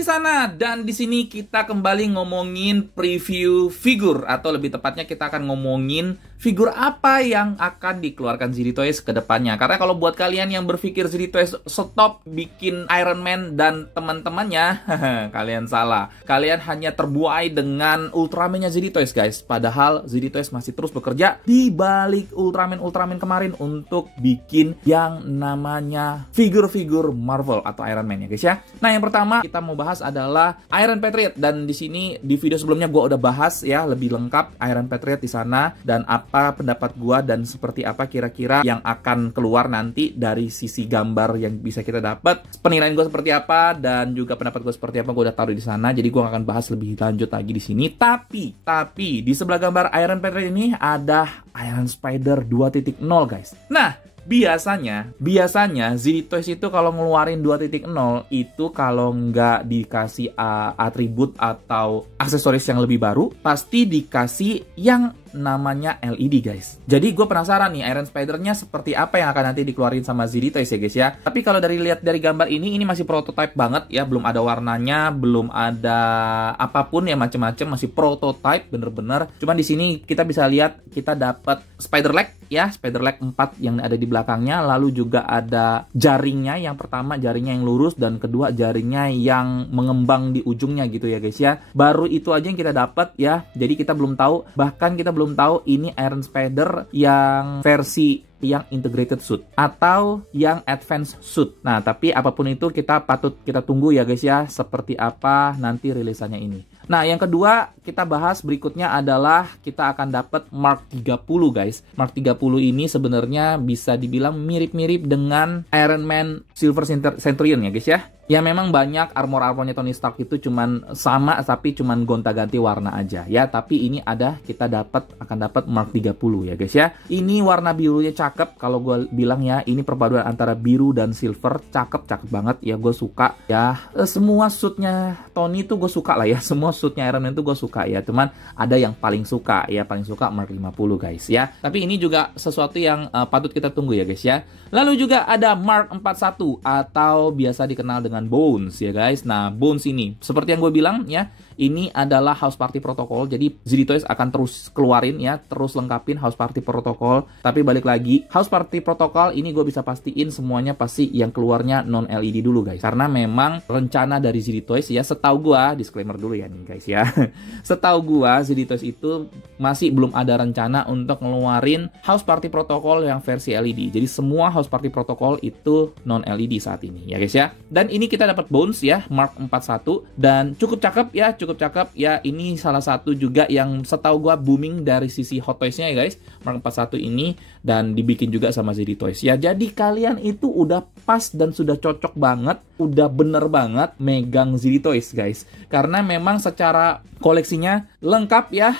di sana, dan di sini kita kembali ngomongin preview figur, atau lebih tepatnya kita akan ngomongin figur apa yang akan dikeluarkan ZD Toys ke depannya. Karena kalau buat kalian yang berpikir ZD Toys stop bikin Iron Man dan teman-temannya, kalian salah. Kalian hanya terbuai dengan Ultraman-nya ZD Toys, guys. Padahal ZD Toys masih terus bekerja di balik Ultraman kemarin untuk bikin yang namanya figur-figur Marvel atau Iron Man ya, guys ya. Nah, yang pertama kita mau bahas adalah Iron Patriot, dan di sini di video sebelumnya gue udah bahas ya lebih lengkap Iron Patriot di sana dan apa pendapat gue dan seperti apa kira-kira yang akan keluar nanti dari sisi gambar yang bisa kita dapat. Penilaian gue seperti apa dan juga pendapat gue seperti apa gue udah taruh di sana. Jadi gue akan bahas lebih lanjut lagi di sini. Tapi di sebelah gambar Iron Patriot ini ada Iron Spider 2.0, guys. Nah, biasanya ZD Toys itu kalau ngeluarin 2.0 itu kalau nggak dikasih atribut atau aksesoris yang lebih baru, pasti dikasih yang namanya LED, guys. Jadi gue penasaran nih Iron Spider-nya seperti apa yang akan nanti dikeluarin sama ZD Toys ya, guys ya. Tapi kalau lihat dari gambar ini masih prototype banget ya, belum ada warnanya, belum ada apapun ya, macam-macam, masih prototype bener-bener. Cuman di sini kita bisa lihat kita dapat spider leg ya, spider leg 4 yang ada di belakangnya, lalu juga ada jaringnya. Yang pertama jaringnya yang lurus dan kedua jaringnya yang mengembang di ujungnya gitu ya, guys ya. Baru itu aja yang kita dapat ya. Jadi kita belum tahu, bahkan kita belum tahu ini Iron Spider yang versi yang integrated suit atau yang advanced suit. Nah, tapi apapun itu kita tunggu ya, guys ya, seperti apa nanti rilisannya ini. Nah, yang kedua kita bahas berikutnya adalah kita akan dapat Mark 30, guys. Mark 30 ini sebenarnya bisa dibilang mirip-mirip dengan Iron Man Silver Centurion ya, guys ya. Ya memang banyak armor-armornya Tony Stark itu cuman sama, tapi cuman gonta-ganti warna aja ya. Tapi ini kita akan dapat Mark 30 ya, guys ya. Ini warna birunya cakep, kalau gue bilang ya, ini perpaduan antara biru dan silver, cakep banget ya, gue suka ya. Semua suitnya Tony itu gue suka lah ya, semua suitnya Iron Man itu gue suka ya. Cuman ada yang paling suka Mark 50, guys ya. Tapi ini juga sesuatu yang patut kita tunggu ya, guys ya. Lalu juga ada Mark 41 atau biasa dikenal dengan Bones ya, guys. Nah, Bones ini seperti yang gue bilang ya, ini adalah House Party Protocol. Jadi ZD Toys akan terus keluarin ya, terus lengkapin House Party Protocol. Tapi balik lagi, House Party Protocol ini gue bisa pastiin semuanya pasti yang keluarnya non LED dulu, guys. Karena memang rencana dari ZD Toys ya, setahu gue, disclaimer dulu ya nih, guys ya. Setahu gue ZD Toys itu masih belum ada rencana untuk ngeluarin House Party Protocol yang versi LED. Jadi semua House Party Protocol itu non LED saat ini ya, guys ya. Dan ini kita dapat Bones ya, Mark 41, dan cukup cakep ya. Ini salah satu juga yang setahu gua booming dari sisi Hot Toys-nya ya, guys. Mark 41 ini, dan dibikin juga sama ZD Toys ya. Jadi kalian itu udah pas dan sudah cocok banget, udah bener banget megang ZD Toys, guys. Karena memang secara koleksinya lengkap ya,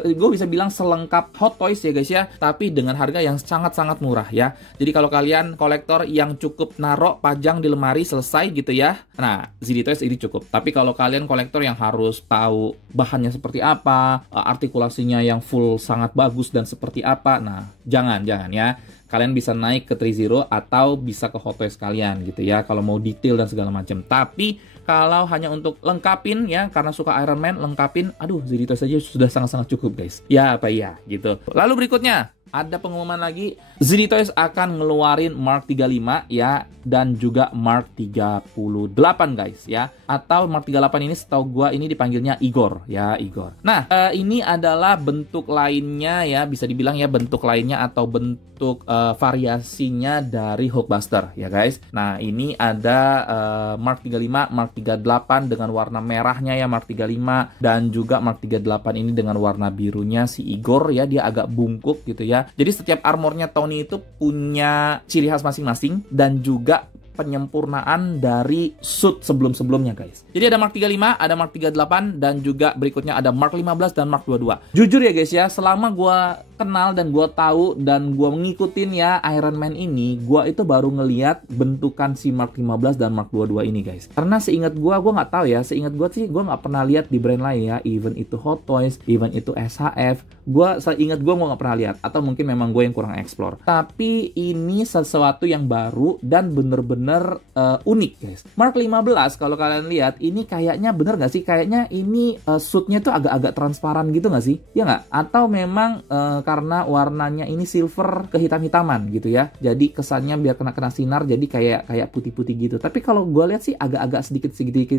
gue bisa bilang selengkap Hot Toys ya, guys ya. Tapi dengan harga yang sangat-sangat murah ya. Jadi kalau kalian kolektor yang cukup narok pajang di lemari selesai gitu ya, nah ZD Toys ini cukup. Tapi kalau kalian kolektor yang harus tahu bahannya seperti apa, artikulasinya yang full sangat bagus dan seperti apa, nah jangan ya. Kalian bisa naik ke 3.0 atau bisa ke Hot Toys kalian gitu ya, kalau mau detail dan segala macam. Tapi kalau hanya untuk lengkapin ya, karena suka Iron Man, lengkapin, aduh, ZD Toys saja sudah sangat-sangat cukup, guys. Ya apa ya gitu. Lalu berikutnya ada pengumuman lagi, ZD Toys akan ngeluarin Mark 35 ya, dan juga Mark 38, guys ya. Atau Mark 38 ini setahu gua ini dipanggilnya Igor ya, Igor. Nah, ini adalah bentuk lainnya ya, bisa dibilang ya bentuk lainnya atau bentuk variasinya dari Hulkbuster ya, guys. Nah, ini ada Mark 35, Mark 38 dengan warna merahnya ya, Mark 35, dan juga Mark 38 ini dengan warna birunya si Igor ya, dia agak bungkuk gitu ya. Jadi setiap armornya Tony itu punya ciri khas masing-masing dan juga penyempurnaan dari suit sebelum-sebelumnya, guys. Jadi ada Mark 35, ada Mark 38, dan juga berikutnya ada Mark 15 dan Mark 22. Jujur ya, guys ya, selama gua kenal dan gue tahu dan gue ngikutin ya Iron Man ini, gue itu baru ngeliat bentukan si Mark 15 dan Mark 22 ini guys. Karena seingat gue nggak tahu ya, seingat gue sih gue nggak pernah lihat di brand lain ya, even itu Hot Toys, even itu SHF, seingat gue nggak pernah lihat, atau mungkin memang gue yang kurang explore. Tapi ini sesuatu yang baru dan bener-bener unik guys. Mark 15 kalau kalian lihat ini kayaknya bener nggak sih? Kayaknya ini suitnya tuh agak-agak transparan gitu nggak sih? Ya nggak? Atau memang karena warnanya ini silver kehitam-hitaman gitu ya. Jadi kesannya biar kena sinar jadi kayak putih-putih gitu. Tapi kalau gue lihat sih agak-agak sedikit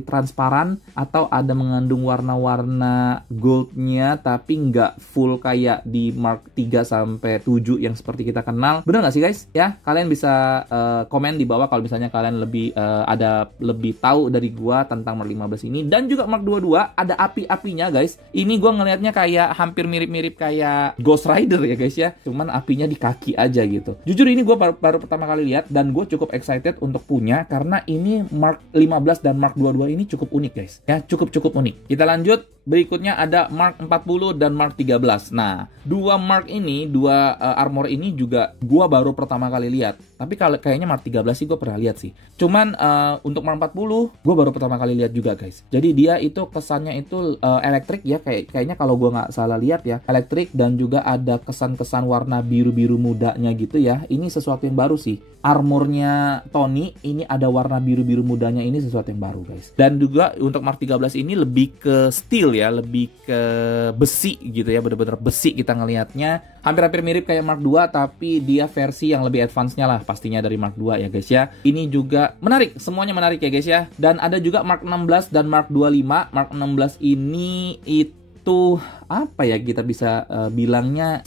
transparan atau ada mengandung warna-warna goldnya tapi nggak full kayak di Mark 3 sampai 7 yang seperti kita kenal. Bener nggak sih guys? Ya, kalian bisa komen di bawah kalau misalnya kalian lebih tahu dari gua tentang Mark 15 ini. Dan juga Mark 22 ada api-apinya guys. Ini gua ngelihatnya kayak hampir mirip-mirip kayak Ghost Rider ya guys ya. Cuman apinya di kaki aja gitu. Jujur ini gua baru pertama kali lihat dan gue cukup excited untuk punya karena ini Mark 15 dan Mark 22 ini cukup unik guys. Ya, cukup unik. Kita lanjut. Berikutnya ada Mark 40 dan Mark 13. Nah, dua Mark ini, dua armor ini juga gua baru pertama kali lihat. Tapi kayaknya Mark 13 sih gua pernah lihat sih. Cuman untuk Mark 40 gua baru pertama kali lihat juga guys. Jadi dia itu kesannya itu elektrik ya, kayaknya kalau gua nggak salah lihat ya, elektrik dan juga ada kesan-kesan warna biru-biru mudanya gitu ya. Ini sesuatu yang baru sih. Armornya Tony ini ada warna biru-biru mudanya, ini sesuatu yang baru guys. Dan juga untuk Mark 13 ini lebih ke steel ya, lebih ke besi gitu ya, bener-bener besi kita ngelihatnya. Hampir-hampir mirip kayak Mark 2 tapi dia versi yang lebih advance-nya lah pastinya dari Mark 2 ya guys ya. Ini juga menarik, semuanya menarik ya guys ya. Dan ada juga Mark 16 dan Mark 25. Mark 16 ini itu apa ya, kita bisa bilangnya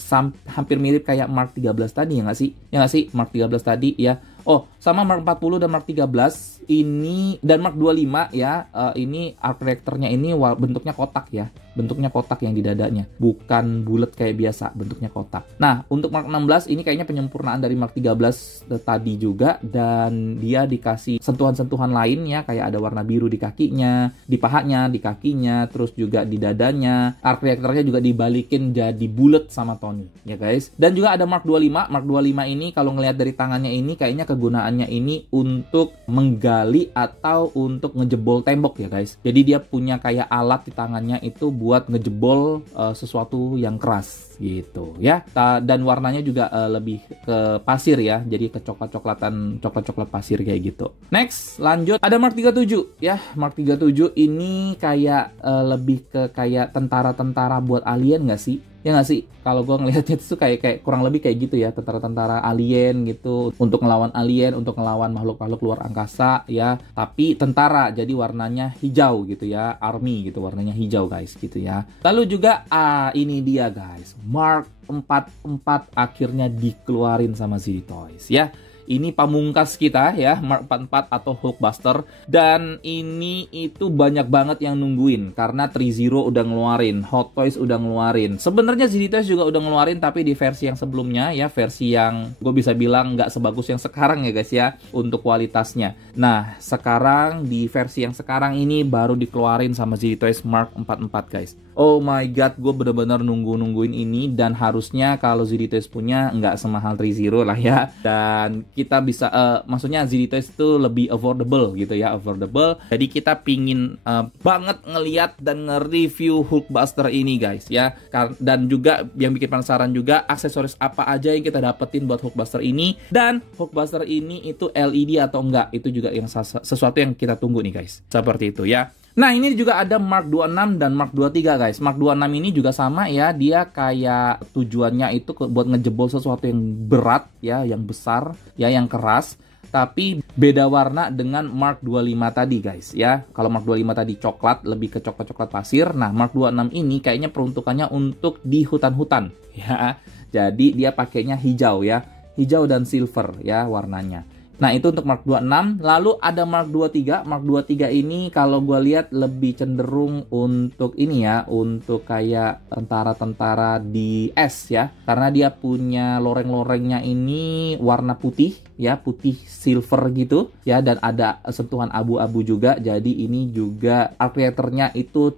hampir mirip kayak Mark 13 tadi ya nggak sih? Ya nggak sih? Mark 13 tadi ya. Oh, sama Mark 40 dan Mark 13 ini dan Mark 25 ya. Ini art reactor-nya ini bentuknya kotak ya. Bentuknya kotak yang di dadanya, bukan bulat kayak biasa, bentuknya kotak. Nah, untuk Mark 16 ini kayaknya penyempurnaan dari Mark 13 tadi juga, dan dia dikasih sentuhan-sentuhan lain ya, kayak ada warna biru di kakinya, di pahanya, di kakinya, terus juga di dadanya. Art reactor-nya juga dibalikin jadi bulat sama Tony ya guys. Dan juga ada Mark 25. Mark 25 ini kalau ngelihat dari tangannya ini kayaknya kegunaannya ini untuk menggali atau untuk ngejebol tembok ya guys. Jadi dia punya kayak alat di tangannya itu buat ngejebol sesuatu yang keras gitu ya. Dan warnanya juga lebih ke pasir ya. Jadi ke coklat pasir kayak gitu. Next, lanjut ada Mark 37 ya. Mark 37 ini kayak lebih ke kayak tentara-tentara buat alien nggak sih? Ya nggak sih? Kalau gue ngelihatnya itu kayak kurang lebih kayak gitu ya, tentara-tentara alien gitu, untuk ngelawan alien, untuk ngelawan makhluk-makhluk luar angkasa ya, tapi tentara jadi warnanya hijau gitu ya, army gitu, warnanya hijau guys gitu ya. Lalu juga ini dia guys, Mark 44 akhirnya dikeluarin sama ZD Toys ya. Ini pamungkas kita ya, Mark 44 atau Hulkbuster. Dan ini itu banyak banget yang nungguin karena 30 udah ngeluarin, Hot Toys udah ngeluarin. Sebenarnya ZD Toys juga udah ngeluarin tapi di versi yang sebelumnya ya, versi yang gue bisa bilang nggak sebagus yang sekarang ya guys ya untuk kualitasnya. Nah, sekarang di versi yang sekarang ini baru dikeluarin sama ZD Toys Mark 44 guys. Oh my god, gue bener-bener nungguin ini, dan harusnya kalau ZD Toys punya nggak semahal 30 lah ya. Dan kita bisa, maksudnya ZD Toys itu lebih affordable gitu ya, affordable. Jadi kita pingin banget ngeliat dan nge-review Hulkbuster ini guys ya. Dan juga yang bikin penasaran juga aksesoris apa aja yang kita dapetin buat Hulkbuster ini. Dan Hulkbuster ini itu LED atau enggak, itu juga yang sesuatu yang kita tunggu nih guys. Seperti itu ya. Nah, ini juga ada Mark 26 dan Mark 23 guys. Mark 26 ini juga sama ya, dia kayak tujuannya itu buat ngejebol sesuatu yang berat ya, yang besar ya, yang keras. Tapi beda warna dengan Mark 25 tadi guys ya. Kalau Mark 25 tadi coklat, lebih ke coklat-coklat pasir. Nah, Mark 26 ini kayaknya peruntukannya untuk di hutan-hutan ya. Jadi dia pakainya hijau ya, hijau dan silver ya warnanya. Nah, itu untuk Mark 26. Lalu ada Mark 23. Mark 23 ini kalau gue lihat lebih cenderung untuk ini ya, untuk kayak tentara-tentara di es ya. Karena dia punya loreng-lorengnya ini warna putih ya, putih silver gitu ya, dan ada sentuhan abu-abu juga. Jadi ini juga arc reactor-nya itu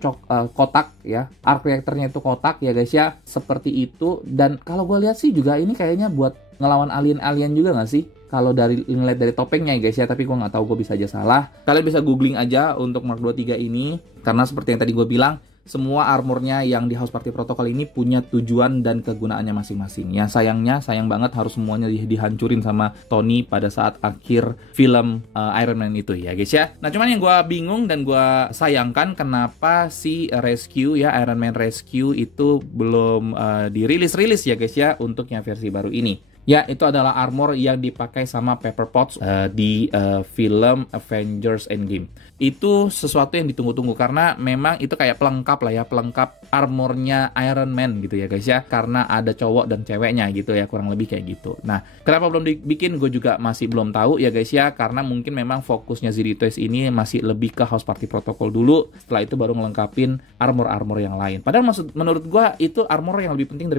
kotak ya. Arc reactor-nya itu kotak ya guys ya, seperti itu. Dan kalau gue lihat sih juga ini kayaknya buat ngelawan alien-alien juga nggak sih? Kalau ngeliat dari topengnya ya guys ya, tapi gue nggak tahu, gue bisa aja salah. Kalian bisa googling aja untuk Mark 23 ini, karena seperti yang tadi gue bilang, semua armornya yang di House Party Protocol ini punya tujuan dan kegunaannya masing-masing. Ya sayang banget harus semuanya dihancurin sama Tony pada saat akhir film Iron Man itu ya guys ya. Nah cuman yang gue bingung dan gue sayangkan kenapa si Rescue ya, Iron Man Rescue itu belum dirilis ya guys ya untuk yang versi baru ini. Ya, itu adalah armor yang dipakai sama Pepper Potts di film Avengers Endgame. Itu sesuatu yang ditunggu-tunggu karena memang itu kayak pelengkap lah ya, pelengkap armornya Iron Man gitu ya guys ya. Karena ada cowok dan ceweknya gitu ya, kurang lebih kayak gitu. Nah, kenapa belum dibikin gue juga masih belum tahu ya guys ya, karena mungkin memang fokusnya ZD Toys ini masih lebih ke House Party Protocol dulu. Setelah itu baru ngelengkapin armor-armor yang lain. Padahal menurut gue itu armor yang lebih penting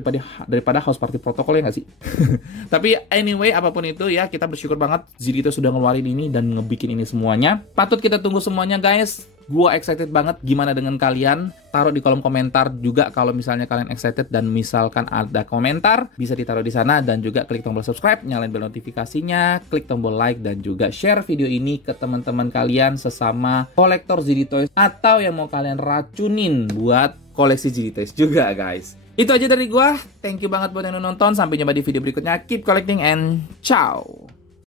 daripada House Party Protocol ya nggak sih? Tapi anyway, apapun itu ya, kita bersyukur banget ZD Toys sudah ngeluarin ini dan ngebikin ini semuanya. Patut kita tunggu semuanya guys. Gua excited banget. Gimana dengan kalian? Taruh di kolom komentar juga kalau misalnya kalian excited dan misalkan ada komentar, bisa ditaruh di sana. Dan juga klik tombol subscribe, nyalain bel notifikasinya, klik tombol like, dan juga share video ini ke teman-teman kalian sesama kolektor ZD Toys atau yang mau kalian racunin buat koleksi ZD Toys juga guys. Itu aja dari gua. Thank you banget buat yang nonton. Sampai jumpa di video berikutnya. Keep collecting and ciao.